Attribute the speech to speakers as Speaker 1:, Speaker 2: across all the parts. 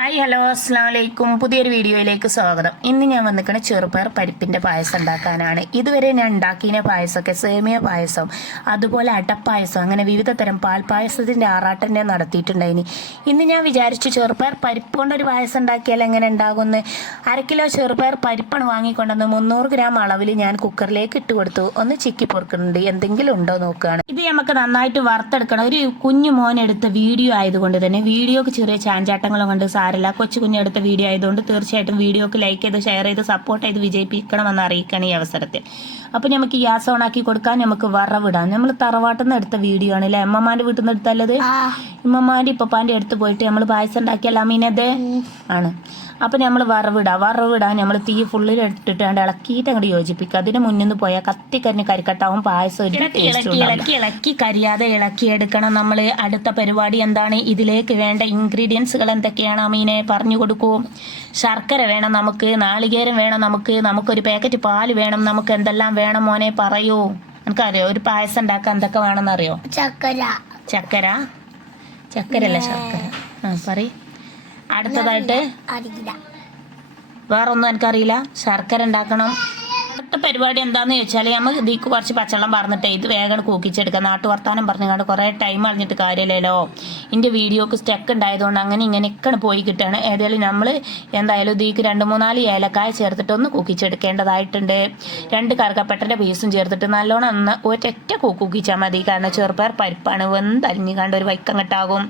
Speaker 1: Hi hello അസ്സാം വലൈക്കും പുതിയൊരു വീഡിയോയിലേക്ക് സ്വാഗതം. ഇന്ന് ഞാൻ വന്നിക്കണ ചെറുപയർ പരിപ്പിന്റെ പായസം ഉണ്ടാക്കാനാണ്. ഇതുവരെ ഞാൻ ഉണ്ടാക്കിയ പായസമൊക്കെ സേമിയ പായസം അതുപോലെ അടപ്പായസം അങ്ങനെ വിവിധ തരം പാൽപ്പായസത്തിന്റെ ആറാട്ടം ഞാൻ നടത്തിയിട്ടുണ്ടായിനി. ഇന്ന് ഞാൻ വിചാരിച്ചു ചെറുപയർ പരിപ്പ് കൊണ്ടൊരു പായസം ഉണ്ടാക്കിയാൽ എങ്ങനെ ഉണ്ടാകുമെന്ന്. അര കിലോ ചെറുപയർ പരിപ്പാണ് വാങ്ങിക്കൊണ്ടുവന്ന് മുന്നൂറ് ഗ്രാം അളവിൽ ഞാൻ കുക്കറിലേക്ക് ഇട്ട് കൊടുത്തു. ഒന്ന് ചിക്കി പൊറുക്കുന്നുണ്ട്. എന്തെങ്കിലും ഉണ്ടോ നോക്കുകയാണ്. ഇത് നമുക്ക് നന്നായിട്ട് വറുത്തെടുക്കണം. ഒരു കുഞ്ഞു മോനെടുത്ത വീഡിയോ ആയതുകൊണ്ട് തന്നെ വീഡിയോക്ക് ചെറിയ ചാഞ്ചാട്ടങ്ങളും കൊണ്ട് സാരല്ല കൊച്ചു കുഞ്ഞെടുത്ത വീഡിയോ ആയതുകൊണ്ട് തീർച്ചയായിട്ടും വീഡിയോക്ക് ലൈക്ക് ചെയ്ത് ഷെയർ ചെയ്ത് സപ്പോർട്ട് ചെയ്ത് വിജയിപ്പിക്കണമെന്ന് അറിയിക്കണം ഈ അവസരത്തിൽ. അപ്പോൾ നമുക്ക് ഗ്യാസ് ഓൺ ആക്കി കൊടുക്കാൻ നമുക്ക് വറവിടാം. നമ്മൾ തറവാട്ടിൽ നിന്ന് എടുത്ത വീഡിയോ ആണ് അല്ലേ അമ്മമാന്റെ വീട്ടിൽ നിന്ന് എടുത്തല്ലത് ഇമ്മമാന്റെ ഇപ്പപ്പാന്റെ അടുത്ത് പോയിട്ട് നമ്മൾ പായസം ഉണ്ടാക്കിയല്ല അമീനത്? ആണ്. അപ്പം നമ്മൾ വറവിടാം. വറവിടാൻ നമ്മൾ തീ ഫുള്ളിൽ ഇട്ടിട്ട് കണ്ട് ഇളക്കിയിട്ട് അങ്ങോട്ട് യോജിപ്പിക്കുക. അതിന് മുന്നിൽ നിന്ന് പോയാൽ കത്തിക്കരിഞ്ഞ് കരിക്കട്ടാവും പായസം ഒരു ടേസ്റ്റ് ഇളക്കി ഇളക്കി കരിയാതെ ഇളക്കിയെടുക്കണം നമ്മൾ അടുത്ത പരിപാടി എന്താണ്? ഇതിലേക്ക് വേണ്ട ഇൻഗ്രീഡിയൻസുകൾ എന്തൊക്കെയാണ് അമീനെ പറഞ്ഞു കൊടുക്കൂ. ശർക്കര വേണം നമുക്ക് നാളികേരം വേണം നമുക്ക് നമുക്കൊരു പാക്കറ്റ് പാൽ വേണം നമുക്ക് എന്തെല്ലാം വേണം മോനെ പറയൂ. എനിക്കറിയോ ഒരു പായസം ഉണ്ടാക്കാൻ എന്തൊക്കെ വേണമെന്നറിയോ?
Speaker 2: ചക്കര
Speaker 1: ചക്കര ചക്കര അല്ല ശർക്കര? ആ പറ അടുത്തതായിട്ട് വേറൊന്നും എനിക്കറിയില്ല. ശർക്കര ഉണ്ടാക്കണം. അടുത്ത പരിപാടി എന്താന്ന് ചോദിച്ചാൽ നമ്മൾ ഇതിക്ക് കുറച്ച് പച്ചവെള്ളം പറഞ്ഞിട്ടേ ഇത് വേഗം കൂക്കിച്ചെടുക്കാം. നാട്ടു വർത്താനം പറഞ്ഞുകൊണ്ട് കുറേ ടൈം അറിഞ്ഞിട്ട് കാര്യമില്ലല്ലോ എന്റെ വീഡിയോക്ക് സ്റ്റക്ക് ഉണ്ടായതുകൊണ്ട് അങ്ങനെ ഇങ്ങനെയൊക്കെയാണ് പോയി കിട്ടുകയാണ് ഏതായാലും നമ്മൾ എന്തായാലും ഇതിക്ക് രണ്ട് മൂന്നാൽ ഏലക്കായ ചേർത്തിട്ട് ഒന്ന് കൂക്കിച്ചെടുക്കേണ്ടതായിട്ടുണ്ട്. രണ്ട് കറുകപ്പെട്ടന്റെ പീസും ചേർത്തിട്ട് നല്ലോണം ഒന്ന് ഒറ്റ കൂക്കിച്ചാൽ മതി. കാരണം ചെറുപ്പയർ പരിപ്പാണ്. വെന്തലിഞ്ഞ് കണ്ട് ഒരു വൈക്കം കെട്ടാകും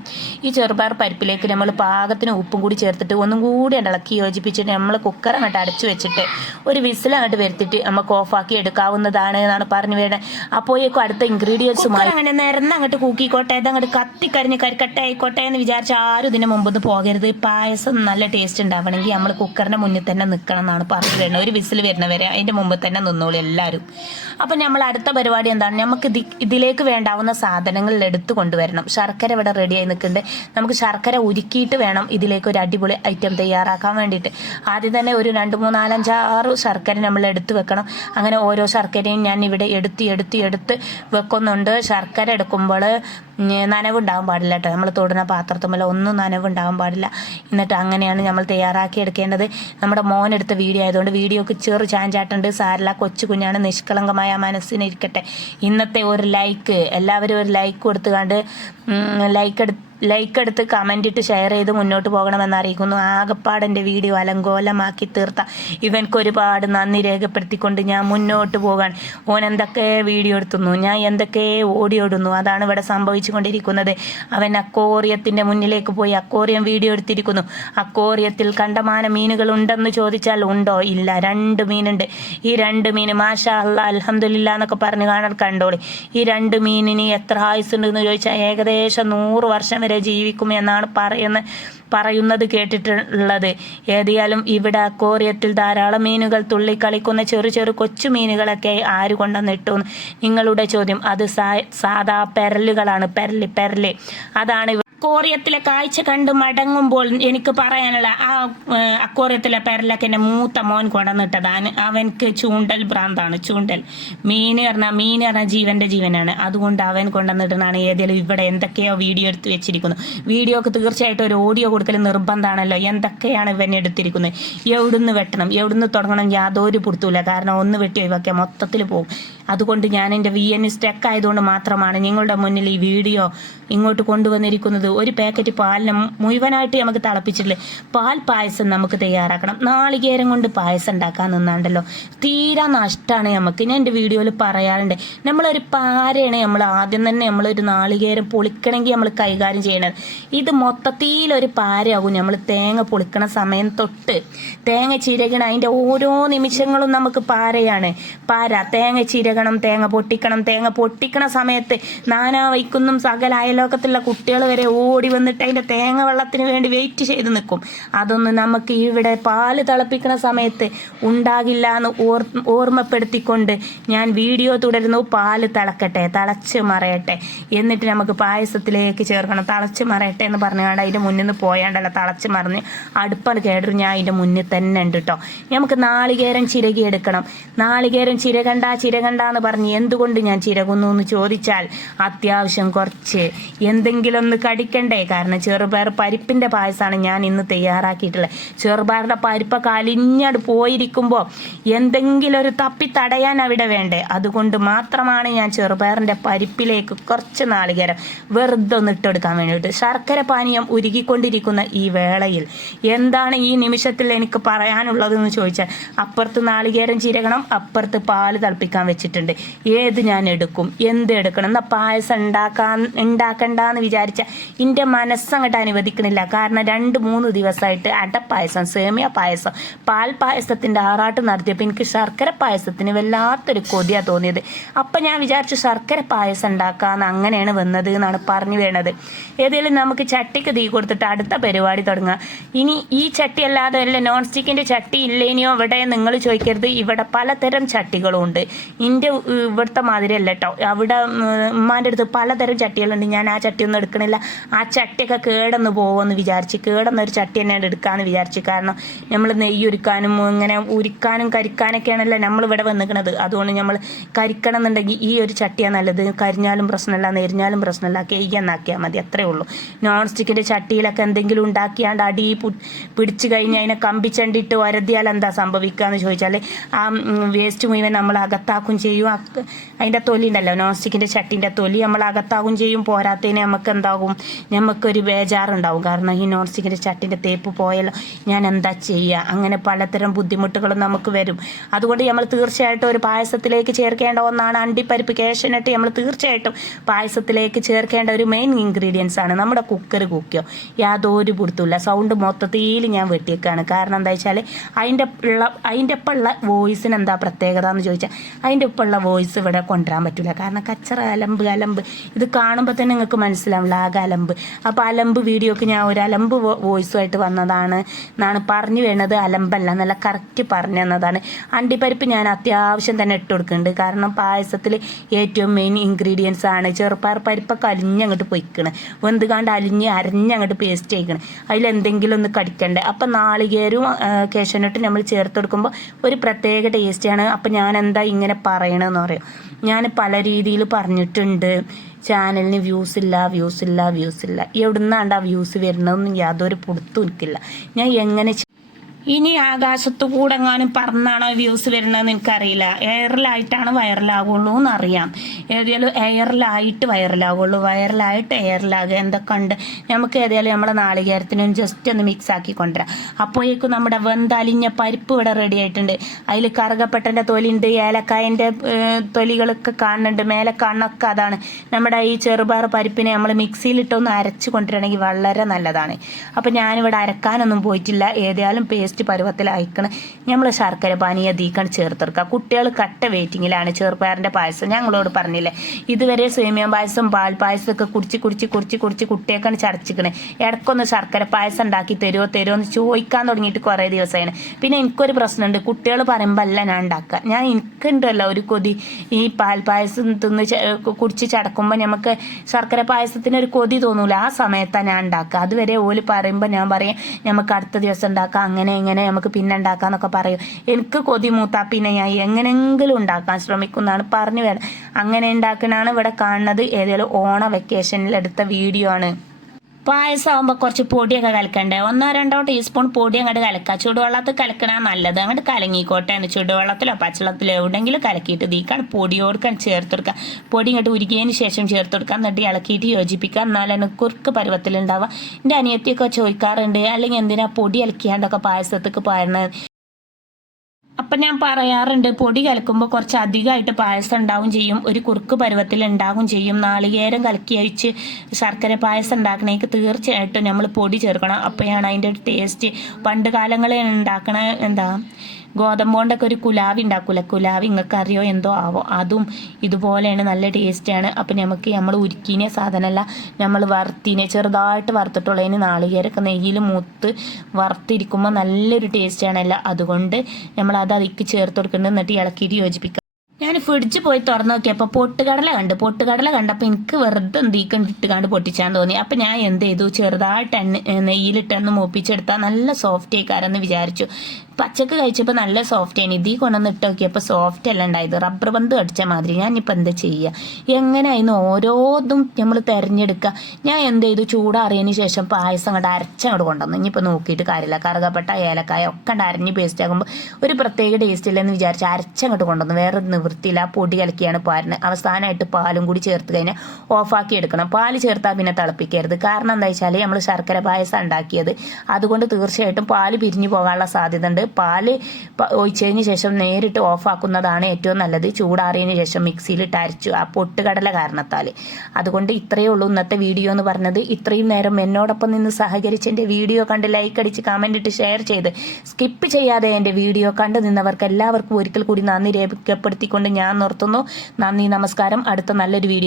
Speaker 1: ഈ ചെറുപയർ പരിപ്പിലേക്ക് നമ്മൾ പാകത്തിന് ഉപ്പും കൂടി ചേർത്തിട്ട് ഒന്നും കൂടി ഇളക്കി യോജിപ്പിച്ചിട്ട് നമ്മൾ കുക്കർ അങ്ങോട്ട് അടച്ചു വെച്ചിട്ട് ഒരു വിസിൽ അങ്ങോട്ട് വരുത്തിയിട്ട് നമുക്ക് ആക്കി എടുക്കാവുന്നതാണ് എന്നാണ് പറഞ്ഞു വേണത് അപ്പോഴേക്കും അടുത്ത ഇൻഗ്രീഡിയൻസുമായി അങ്ങനെ നിരന്ന് അങ്ങോട്ട് കൂക്കിക്കോട്ടെ ഇത് അങ്ങോട്ട് കത്തിക്കരിഞ്ഞ് കരിക്കട്ടെ ആയിക്കോട്ടെ എന്ന് വിചാരിച്ച ആരും ഇതിന് മുമ്പ് പോകരുത്. പായസം നല്ല ടേസ്റ്റ് ഉണ്ടാവണമെങ്കിൽ നമ്മൾ കുക്കറിന്റെ മുന്നിൽ തന്നെ നിൽക്കണം എന്നാണ് പറഞ്ഞു വരുന്നത് ഒരു വിസിൽ വരുന്നവരെ അതിന്റെ മുമ്പ് തന്നെ നിന്നോളൂ എല്ലാവരും അപ്പം നമ്മൾ അടുത്ത പരിപാടി എന്താണ്? നമുക്ക് ഇതിലേക്ക് വേണ്ടാവുന്ന സാധനങ്ങൾ എടുത്തു കൊണ്ടുവരണം. ശർക്കര ഇവിടെ റെഡിയായി നിൽക്കുന്നുണ്ട്. നമുക്ക് ശർക്കര ഉരുക്കിയിട്ട് വേണം ഇതിലേക്ക് ഒരു അടിപൊളി ഐറ്റം തയ്യാറാക്കാൻ വേണ്ടിയിട്ട്. ആദ്യം തന്നെ ഒരു രണ്ട് മൂന്നാലഞ്ചാറ് ശർക്കര നമ്മൾ എടുത്തു വെക്കണം. അങ്ങനെ ഓരോ ശർക്കരയും ഞാൻ ഇവിടെ എടുത്ത് എടുത്ത് എടുത്ത് വെക്കുന്നുണ്ട്. ശർക്കര എടുക്കുമ്പോൾ നനവുണ്ടാകാൻ പാടില്ല കേട്ടോ. നമ്മൾ തൊടുന്ന പാത്രത്തുമ്പോൾ ഒന്നും നനവുണ്ടാകാൻ പാടില്ല. എന്നിട്ട് അങ്ങനെയാണ് നമ്മൾ തയ്യാറാക്കി എടുക്കേണ്ടത്. നമ്മുടെ മോനെടുത്ത വീഡിയോ ആയതുകൊണ്ട് വീഡിയോക്ക് ചെറു ചാഞ്ചാട്ടുണ്ട്. സാരല്ല കൊച്ചു കുഞ്ഞാണ്. നിഷ്കളങ്കമായ മനസ്സിനിരിക്കട്ടെ. ഇന്നത്തെ ഒരു ലൈക്ക് എല്ലാവരും ഒരു ലൈക്ക് കൊടുത്തുകൊണ്ട് ലൈക്ക് എടുത്ത് ലൈക്ക് എടുത്ത് കമന്റ് ഇട്ട് ഷെയർ ചെയ്ത് മുന്നോട്ട് പോകണമെന്ന് അറിയിക്കുന്നു. ആകപ്പാട് എന്റെ വീഡിയോ അലങ്കോലമാക്കി തീർത്ത. ഇവൻക്ക് ഒരുപാട് നന്ദി രേഖപ്പെടുത്തിക്കൊണ്ട് ഞാൻ മുന്നോട്ട് പോകാൻ. ഓൻ എന്തൊക്കെ വീഡിയോ എടുത്തുന്നു? ഞാൻ എന്തൊക്കെ ഓടിയോടുന്നു അതാണ് ഇവിടെ സംഭവിച്ചുകൊണ്ടിരിക്കുന്നത്. അവൻ അക്കോറിയത്തിന്റെ മുന്നിലേക്ക് പോയി അക്കോറിയം വീഡിയോ എടുത്തിരിക്കുന്നു. അക്കോറിയത്തിൽ കണ്ടമാന മീനുകൾ ഉണ്ടെന്ന് ചോദിച്ചാൽ ഉണ്ടോ? ഇല്ല. രണ്ട് മീനുണ്ട്. ഈ രണ്ട് മീൻ മാഷാ അലഹമില്ല എന്നൊക്കെ പറഞ്ഞ് കാണാൻ കണ്ടോളി. ഈ രണ്ട് മീനിന് എത്ര ആയുസ് ഉണ്ടെന്ന് ചോദിച്ചാൽ ഏകദേശം നൂറ് വർഷം ജീവിക്കും എന്നാണ് പറയുന്ന പറയുന്നത് കേട്ടിട്ടുള്ളത്. ഏതായാലും ഇവിടെ അക്കോറിയത്തിൽ ധാരാളം മീനുകൾ തുള്ളിക്കളിക്കുന്ന ചെറു ചെറു കൊച്ചു മീനുകളൊക്കെ ആര് കൊണ്ടുവന്നിട്ടു? നിങ്ങളുടെ ചോദ്യം. അത് സാ- സാധാ പെരലുകളാണ്. Peril peril. അതാണ് അക്കോറിയത്തിലെ കാഴ്ച കണ്ട് മടങ്ങുമ്പോൾ എനിക്ക് പറയാനുള്ള ആ അക്കോറിയത്തിലെ പെരലൊക്കെ എന്റെ മൂത്ത മോൻ കൊണ്ടുവന്നിട്ടതാണ് അവൻക്ക് ചൂണ്ടൽ ഭ്രാന്താണ്. ചൂണ്ടൽ. മീൻ പറഞ്ഞാൽ മീൻ പറഞ്ഞാൽ ജീവന്റെ ജീവനാണ്. അതുകൊണ്ട് അവൻ കൊണ്ടുവന്നിട്ടാണ് ഏതെങ്കിലും ഇവിടെ എന്തൊക്കെയോ വീഡിയോ എടുത്ത് വെച്ചിരിക്കുന്നു. വീഡിയോക്ക് തീർച്ചയായിട്ടും ഒരു ഓഡിയോ കൊടുക്കൽ നിർബന്ധമാണല്ലോ. എന്തൊക്കെയാണ് ഇവൻ എടുത്തിരിക്കുന്നത്? എവിടുന്ന് വെട്ടണം? എവിടുന്ന് തുടങ്ങണം? യാതൊരു പുറത്തുമില്ല കാരണം ഒന്ന് വെട്ടിയോ ഒഴിവാക്കിയാൽ മൊത്തത്തിൽ പോകും. അതുകൊണ്ട് ഞാൻ എന്റെ വി എൻ സ്റ്റക്ക് ആയതുകൊണ്ട് മാത്രമാണ് നിങ്ങളുടെ മുന്നിൽ ഈ വീഡിയോ ഇങ്ങോട്ട് കൊണ്ടുവന്നിരിക്കുന്നത്. ഒരു പാക്കറ്റ് പാലിന് മുഴുവനായിട്ട് നമുക്ക് തിളപ്പിച്ചിട്ടില്ലേ പാൽ പായസം നമുക്ക് തയ്യാറാക്കണം. നാളികേരം കൊണ്ട് പായസം ഉണ്ടാക്കാൻ നിന്നാണ്ടല്ലോ. തീരാ നഷ്ടമാണ് നമുക്ക്. ഞാൻ എന്റെ വീഡിയോയിൽ പറയാറുണ്ട്. നമ്മളൊരു പാരയാണ് നമ്മൾ ആദ്യം തന്നെ നമ്മളൊരു നാളികേരം പൊളിക്കണമെങ്കിൽ നമ്മൾ കൈകാര്യം ചെയ്യണത് ഇത് മൊത്തത്തിലൊരു പാരയാകും നമ്മൾ തേങ്ങ പൊളിക്കണ സമയം തൊട്ട്. തേങ്ങ ചിരകണം അതിന്റെ ഓരോ നിമിഷങ്ങളും നമുക്ക് പാരയാണ്. പാര തേങ്ങ ചിരകണം തേങ്ങ പൊട്ടിക്കണം തേങ്ങ പൊട്ടിക്കണ സമയത്ത് നാനാ വൈക്കുന്നും സകല അയലോക്കത്തുള്ള കുട്ടികൾ വരെ ഓടി വന്നിട്ട് അതിന്റെ തേങ്ങ വെള്ളത്തിന് വേണ്ടി വെയിറ്റ് ചെയ്ത് നിൽക്കും. അതൊന്നും നമുക്ക് ഇവിടെ പാൽ തിളപ്പിക്കുന്ന സമയത്ത് ഉണ്ടാകില്ല എന്ന് ഓർ ഓർമ്മപ്പെടുത്തിക്കൊണ്ട് ഞാൻ വീഡിയോ തുടരുന്നു. പാൽ തിളക്കട്ടെ തിളച്ച് മറയട്ടെ. എന്നിട്ട് നമുക്ക് പായസത്തിലേക്ക് ചേർക്കണം. തിളച്ച് മറയട്ടെ എന്ന് പറഞ്ഞുകൊണ്ട് അതിന്റെ മുന്നിൽ നിന്ന് പോയാണ്ടല്ല തിളച്ച് മറിഞ്ഞ് അടുപ്പാണ് കേടും ഞാൻ അതിന്റെ മുന്നിൽ തന്നെ ഉണ്ട് കേട്ടോ നമുക്ക് നാളികേരം ചിരകി എടുക്കണം. നാളികേരം ചിരകണ്ട ചിരകണ്ട എന്ന് പറഞ്ഞ് എന്തുകൊണ്ട് ഞാൻ ചിരകുന്നു എന്ന് ചോദിച്ചാൽ അത്യാവശ്യം കുറച്ച്. എന്തെങ്കിലും ഒന്ന് കടി കഴിക്കണ്ടേ കാരണം ചെറുപയർ പരിപ്പിന്റെ പായസമാണ് ഞാൻ ഇന്ന് തയ്യാറാക്കിയിട്ടുള്ളത്. ചെറുപയറുടെ പരിപ്പൊക്കെ അലിഞ്ഞട് പോയിരിക്കുമ്പോൾ എന്തെങ്കിലും ഒരു തപ്പി തടയാൻ അവിടെ വേണ്ടേ? അതുകൊണ്ട് മാത്രമാണ് ഞാൻ ചെറുപയറിന്റെ പരിപ്പിലേക്ക് കുറച്ച് നാളികേരം വെറുതെ ഒന്ന് ഇട്ടെടുക്കാൻ വേണ്ടിയിട്ട് ശർക്കര പാനീയം ഉരുകിക്കൊണ്ടിരിക്കുന്ന ഈ വേളയിൽ എന്താണ് ഈ നിമിഷത്തിൽ എനിക്ക് പറയാനുള്ളതെന്ന് ചോദിച്ചാൽ അപ്പുറത്ത് നാളികേരം ചിരകണം അപ്പുറത്ത് പാൽ തിളപ്പിക്കാൻ വെച്ചിട്ടുണ്ട്. ഏത് ഞാൻ എടുക്കും? എന്ത് എടുക്കണം? എന്നാ പായസം ഉണ്ടാക്കാൻ ഉണ്ടാക്കണ്ടെന്ന് വിചാരിച്ച എന്റെ മനസ്സങ്ങോട്ട് അനുവദിക്കണില്ല. കാരണം രണ്ട് മൂന്ന് ദിവസമായിട്ട് അടപ്പായസം സേമിയ പായസം പാൽ പായസത്തിന്റെ ആറാട്ട് നടത്തിയപ്പോൾ എനിക്ക് ശർക്കര പായസത്തിന് വല്ലാത്തൊരു കൊതിയാണ് തോന്നിയത്. അപ്പം ഞാൻ വിചാരിച്ചു ശർക്കര പായസം ഉണ്ടാക്കാമെന്ന് അങ്ങനെയാണ് വന്നത് എന്നാണ് പറഞ്ഞു വേണത്. ഏതെങ്കിലും നമുക്ക് ചട്ടിക്ക് തീ കൊടുത്തിട്ട് അടുത്ത പരിപാടി തുടങ്ങുക ഇനി ഈ ചട്ടി അല്ലാതെ അല്ല നോൺ സ്റ്റിക്കിന്റെ ചട്ടി ഇല്ലേനിയോ? ഇവിടെ നിങ്ങൾ ചോദിക്കരുത്. ഇവിടെ പലതരം ചട്ടികളും ഉണ്ട് എന്റെ ഇവിടുത്തെ മാതിരി അല്ല കേട്ടോ അവിടെ ഉമ്മാന്റെ അടുത്ത് പലതരം ചട്ടികളുണ്ട്. ഞാൻ ആ ചട്ടിയൊന്നും എടുക്കണില്ല. ആ ചട്ടിയൊക്കെ കേടന്ന് പോകുമെന്ന് വിചാരിച്ച് കേടന്ന ഒരു ചട്ടി തന്നെയാണ് എടുക്കാമെന്ന് വിചാരിച്ച്. കാരണം നമ്മൾ നെയ്യ് ഉരുക്കാനും ഇങ്ങനെ ഉരുക്കാനും കരിക്കാനൊക്കെയാണല്ലോ നമ്മൾ ഇവിടെ വന്നിരിക്കുന്നത് അതുകൊണ്ട് നമ്മൾ കരിക്കണം എന്നുണ്ടെങ്കിൽ ഈ ഒരു ചട്ടിയാണ് നല്ലത്. കരിഞ്ഞാലും പ്രശ്നമല്ല നെരിഞ്ഞാലും പ്രശ്നമല്ല. കേയ്യെന്നാക്കിയാൽ മതി അത്രേ ഉള്ളൂ. നോൺ സ്റ്റിക്കിന്റെ ചട്ടിയിലൊക്കെ എന്തെങ്കിലും ഉണ്ടാക്കിയാണ്ട് അടി പിടിച്ചു കഴിഞ്ഞ് അതിനെ കമ്പിച്ചണ്ടിട്ട് വരതിയാൽ എന്താ സംഭവിക്കുക എന്ന് ചോദിച്ചാൽ ആ വേസ്റ്റ് മുഴുവൻ നമ്മൾ അകത്താക്കും ചെയ്യും. അതിന്റെ തൊലി ഉണ്ടല്ലോ നോൺ സ്റ്റിക്കിന്റെ ചട്ടിന്റെ തൊലി നമ്മൾ അകത്താകും ചെയ്യും. പോരാത്തതിന് നമുക്ക് എന്താകും? നമുക്കൊരു ബേജാറുണ്ടാവും. കാരണം ഈ നോൺ സ്റ്റിക്കിന്റെ ചട്ടിന്റെ തേപ്പ് പോയാലോ ഞാൻ എന്താ ചെയ്യുക അങ്ങനെ പലതരം ബുദ്ധിമുട്ടുകളും നമുക്ക് വരും. അതുകൊണ്ട് നമ്മൾ തീർച്ചയായിട്ടും ഒരു പായസത്തിലേക്ക് ചേർക്കേണ്ട ഒന്നാണ് അണ്ടിപ്പരിപ്പ്. കേശനട്ട് നമ്മൾ തീർച്ചയായിട്ടും പായസത്തിലേക്ക് ചേർക്കേണ്ട ഒരു മെയിൻ ഇൻഗ്രീഡിയൻസ് ആണ് നമ്മുടെ കുക്കർ കുക്കിയോ. യാതൊരു പിടുത്തമില്ല സൗണ്ട് മൊത്തത്തിൽ ഞാൻ വെട്ടിയേക്കാണ്. കാരണം എന്താ വെച്ചാൽ അതിന്റെ ഉള്ള അതിന്റെ ഇപ്പം ഉള്ള വോയിസിന് എന്താ പ്രത്യേകത എന്ന് ചോദിച്ചാൽ അതിന്റെ ഇപ്പം ഉള്ള വോയിസ് ഇവിടെ കൊണ്ടുവരാൻ പറ്റില്ല കാരണം കച്ചറ അലമ്പ് അലമ്പ്. ഇത് കാണുമ്പോൾ തന്നെ നിങ്ങൾക്ക് മനസ്സിലാവില്ല ആകെ അലമ്പ്. അപ്പോൾ അലമ്പ് വീഡിയോക്ക് ഞാൻ ഒരു അലമ്പ് വോയിസുമായിട്ട് വന്നതാണ്. എന്നാണ് പറഞ്ഞു വേണത് അലമ്പല്ല നല്ല കറക്റ്റ് പറഞ്ഞു തന്നതാണ്. അണ്ടിപ്പരിപ്പ് ഞാൻ അത്യാവശ്യം തന്നെ ഇട്ട് കൊടുക്കുന്നുണ്ട്. കാരണം പായസത്തിൽ ഏറ്റവും മെയിൻ ഇൻഗ്രീഡിയൻസ് ആണ്. ചെറുപ്പയർ പരിപ്പൊക്കെ അലിഞ്ഞങ്ങോട്ട് പൊയ്ക്കണ്. വെന്തുകാണ്ട് അലിഞ്ഞ് അരഞ്ഞങ്ങോട്ട് പേസ്റ്റ് ആയിക്കണ് അതിലെന്തെങ്കിലും ഒന്ന് കടിക്കണ്ടേ? അപ്പം നാളികേരും കേശനട്ടും നമ്മൾ ചേർത്ത് കൊടുക്കുമ്പോൾ ഒരു പ്രത്യേക ടേസ്റ്റാണ് അപ്പം ഞാൻ എന്താ ഇങ്ങനെ പറയണമെന്ന് പറയും ഞാൻ പല രീതിയിൽ പറഞ്ഞിട്ടുണ്ട്. ചാനലിന് വ്യൂസ് ഇല്ല വ്യൂസ് ഇല്ല വ്യൂസ് ഇല്ല. എവിടുന്നാണ്ട് ആ വ്യൂസ് വരുന്നതെന്നും യാതൊരു പുറത്തും എനിക്കില്ല. ഞാൻ എങ്ങനെ ഇനി ആകാശത്തു കൂടെ എങ്ങാനും പറന്നാണോ വ്യൂസ് വരുന്നതെന്ന് എനിക്കറിയില്ല. എയറിലായിട്ടാണ് വൈറലാകുള്ളൂ എന്നറിയാം ഏതായാലും എയറിലായിട്ട് വൈറലാകുള്ളൂ വൈറലായിട്ട് എയറിലാകുക എന്തൊക്കെ ഉണ്ട്? നമുക്ക് ഏതായാലും നമ്മുടെ നാളികേരത്തിനും ജസ്റ്റ് ഒന്ന് മിക്സ് ആക്കി കൊണ്ടുവരാം അപ്പോഴേക്കും നമ്മുടെ വെന്തലിഞ്ഞ പരിപ്പ് ഇവിടെ റെഡി ആയിട്ടുണ്ട്. അതിൽ കറുകപ്പെട്ടന്റെ തൊലിയുണ്ട് ഏലക്കായന്റെ തൊലികളൊക്കെ കാണുന്നുണ്ട്. മേലെ കാണുന്നൊക്കെ അതാണ്. നമ്മുടെ ഈ ചെറുപാറ പരിപ്പിനെ നമ്മൾ മിക്സിയിലിട്ടൊന്ന് അരച്ച് കൊണ്ടുവരണമെങ്കിൽ വളരെ നല്ലതാണ്. അപ്പം ഞാനിവിടെ അരക്കാനൊന്നും പോയിട്ടില്ല. ഏതായാലും പേസ്റ്റ് പരുവത്തിൽ അയക്കണ. നമ്മൾ ശർക്കര പാനീയ അധികം ചേർത്തെടുക്കുക. കുട്ടികൾ കട്ട വെയിറ്റിങ്ങിലാണ് ചെറുപയറിന്റെ പായസം. ഞങ്ങളോട് പറഞ്ഞില്ലേ ഇതുവരെ സേമിയ പായസം പാൽ പായസമൊക്കെ കുടിച്ച് കുടിച്ച് കുടിച്ച് കുടിച്ച് കുട്ടിയൊക്കെയാണ് ചടച്ചിക്കണേ. ഇടക്കൊന്ന് ശർക്കര പായസം ഉണ്ടാക്കി തരുമോ തരുമോ എന്ന് ചോദിക്കാൻ തുടങ്ങിയിട്ട് കുറേ ദിവസമാണ് പിന്നെ എനിക്കൊരു പ്രശ്നമുണ്ട്. കുട്ടികൾ പറയുമ്പോൾ അല്ല ഞാൻ ഉണ്ടാക്കുക ഞാൻ എനിക്കുണ്ടല്ലോ ഒരു കൊതി. ഈ പാൽ പായസം തിന്ന് കുടിച്ച് ചടക്കുമ്പോൾ നമുക്ക് ശർക്കര പായസത്തിന് ഒരു കൊതി തോന്നൂല. ആ സമയത്താണ് ഞാൻ ഉണ്ടാക്കുക. അതുവരെ ഓൽ പറയുമ്പോൾ ഞാൻ പറയും നമുക്ക് അടുത്ത ദിവസം ഉണ്ടാക്കാം. അങ്ങനെ ഇങ്ങനെ നമുക്ക് പിന്നെ ഉണ്ടാക്കാന്നൊക്കെ പറയും. എനിക്ക് കൊതി മൂത്താ പിന്നെ ഞാൻ എങ്ങനെങ്കിലും ഉണ്ടാക്കാൻ ശ്രമിക്കുന്നതാണ് പറഞ്ഞു വേണം അങ്ങനെ ഉണ്ടാക്കണാണ് ഇവിടെ കാണുന്നത്. ഏതെങ്കിലും ഓണ വെക്കേഷനിൽ എടുത്ത വീഡിയോ ആണ്. പായസം ആകുമ്പോൾ കുറച്ച് പൊടിയൊക്കെ കലക്കണ്ടേ? ഒന്നോ രണ്ടോ ടീസ്പൂൺ പൊടി അങ്ങോട്ട് കലക്കുക ചൂടുവെള്ളത്തിൽ കലക്കണ നല്ലത്. അങ്ങോട്ട് കലങ്ങിക്കോട്ടെ. എന്ന് ചൂടുവെള്ളത്തിലോ പച്ചവെള്ളത്തിലോ എവിടെയെങ്കിലും കലക്കിയിട്ട് തീക്കാൻ പൊടിയോടുക്കാൻ ചേർത്ത് കൊടുക്കുക പൊടി ഇങ്ങോട്ട് ഉരുക്കിയതിന് ശേഷം ചേർത്ത് കൊടുക്കുക എന്നിട്ട് ഇളക്കിയിട്ട് യോജിപ്പിക്കുക എന്നാലാണ് കുറുക്ക് പരുവത്തിലുണ്ടാവുക. എന്റെ അനിയത്തിയൊക്കെ ചോദിക്കാറുണ്ട് അല്ലെങ്കിൽ എന്തിനാ പൊടി ഇളക്കിയാണ്ടൊക്കെ പായസത്തേക്ക് പാരുന്നത് അപ്പം ഞാൻ പറയാറുണ്ട് പൊടി കലക്കുമ്പോൾ കുറച്ച് അധികമായിട്ട് പായസം ഉണ്ടാവും ചെയ്യും. ഒരു കുറുക്ക് പരുവത്തിൽ ഉണ്ടാകും ചെയ്യും. നാളികേരം കലക്കി അഴിച്ച് ശർക്കര പായസം ഉണ്ടാക്കണേക്ക് തീർച്ചയായിട്ടും നമ്മൾ പൊടി ചേർക്കണം. അപ്പോഴാണ് അതിന്റെ ഒരു ടേസ്റ്റ് പണ്ട് കാലങ്ങളിൽ ഉണ്ടാക്കണ എന്താ ഗോതമ്പ് കൊണ്ടൊക്കെ ഒരു കുലാവി ഉണ്ടാക്കൂല? കുലാവി നിങ്ങൾക്ക് അറിയോ എന്തോ ആവോ? അതും ഇതുപോലെയാണ് നല്ല ടേസ്റ്റാണ്. അപ്പം നമുക്ക് നമ്മൾ ഉരുക്കിനെ സാധനമല്ല നമ്മൾ വറുത്തിനെ ചെറുതായിട്ട് വറുത്തിട്ടുള്ളതിന് നാളികേരൊക്കെ നെയ്യിൽ മൂത്ത് വറുത്തിരിക്കുമ്പോൾ നല്ലൊരു ടേസ്റ്റാണല്ല. അതുകൊണ്ട് നമ്മൾ അത് അതിക്ക് ചേർത്ത് കൊടുക്കുന്നത് എന്നിട്ട് ഇളക്കിയിട്ട് യോജിപ്പിക്കുക ഞാൻ ഫ്രിഡ്ജ് പോയി തുറന്നു നോക്കിയപ്പോൾ പൊട്ടുകടല കണ്ട്. പൊട്ടുകടല കണ്ടപ്പോൾ എനിക്ക് വെറുതെ എന്തെങ്കിലും ഇട്ടുകാണ്ട് പൊട്ടിച്ചാൻ തോന്നി. അപ്പം ഞാൻ എന്ത് ചെയ്തു? ചെറുതായിട്ട് എണ്ണ നെയ്യിലിട്ടെന്ന് മൂപ്പിച്ചെടുത്താൽ നല്ല സോഫ്റ്റ് ആയിക്കാരെന്ന് വിചാരിച്ചു. പച്ചക്ക് കഴിച്ചപ്പോൾ നല്ല സോഫ്റ്റ് ആണ്. ഇതീ കൊണ്ടുവന്ന് ഇട്ട് നോക്കിയപ്പോൾ സോഫ്റ്റ് അല്ല ഉണ്ടായത്. റബ്ബർ ബന്ധം അടിച്ച മാതിരി. ഞാനിപ്പോൾ എന്താ ചെയ്യുക എങ്ങനെയായിരുന്നു ഓരോതും നമ്മൾ തിരഞ്ഞെടുക്കുക ഞാൻ എന്ത് ചെയ്തു? ചൂടാറിയതിന് ശേഷം പായസം അങ്ങോട്ട് അരച്ചങ്ങോട്ട് കൊണ്ടുവന്നു. ഇനിയിപ്പോൾ നോക്കിയിട്ട് കാര്യമില്ല. കറുകപ്പെട്ട ഏലക്കായ ഒക്കെ ഉണ്ട് അരഞ്ഞ് പേസ്റ്റ് ആകുമ്പോൾ ഒരു പ്രത്യേക ടേസ്റ്റ് ഇല്ലെന്ന് വിചാരിച്ച് അരച്ചങ്ങോട്ട് കൊണ്ടുവന്നു. വേറെ നിവൃത്തിയില്ല. പൊടി കലക്കിയാണ് പാരുന്നത് അവസാനമായിട്ട് പാലും കൂടി ചേർത്ത് കഴിഞ്ഞാൽ ഓഫാക്കി എടുക്കണം. പാൽ ചേർത്താൽ പിന്നെ തിളപ്പിക്കരുത്. കാരണം എന്താ വെച്ചാൽ നമ്മൾ ശർക്കര പായസം ഉണ്ടാക്കിയത്. അതുകൊണ്ട് തീർച്ചയായിട്ടും പാൽ പിരിഞ്ഞു പോകാനുള്ള സാധ്യത ഉണ്ട് പാൽ ഒഴിച്ചതിന് ശേഷം നേരിട്ട് ഓഫാക്കുന്നതാണ് ഏറ്റവും നല്ലത്. ചൂടാറിയതിന് ശേഷം മിക്സിയിലിട്ട് അരച്ചു ആ പൊട്ടുകടല കാരണത്താൽ അതുകൊണ്ട് ഇത്രയേ ഉള്ളൂ ഇന്നത്തെ വീഡിയോ എന്ന് പറഞ്ഞത്. ഇത്രയും നേരം എന്നോടൊപ്പം നിന്ന് സഹകരിച്ച് എന്റെ വീഡിയോ കണ്ട് ലൈക്ക് അടിച്ച് കമന്റ് ഇട്ട് ഷെയർ ചെയ്ത് സ്കിപ്പ് ചെയ്യാതെ എന്റെ വീഡിയോ കണ്ടു നിന്നവർക്ക് എല്ലാവർക്കും ഒരിക്കൽ കൂടി നന്ദി രേഖപ്പെടുത്തിക്കൊണ്ട് ഞാൻ നിർത്തുന്നു. നന്ദി നമസ്കാരം. അടുത്ത നല്ലൊരു വീഡിയോ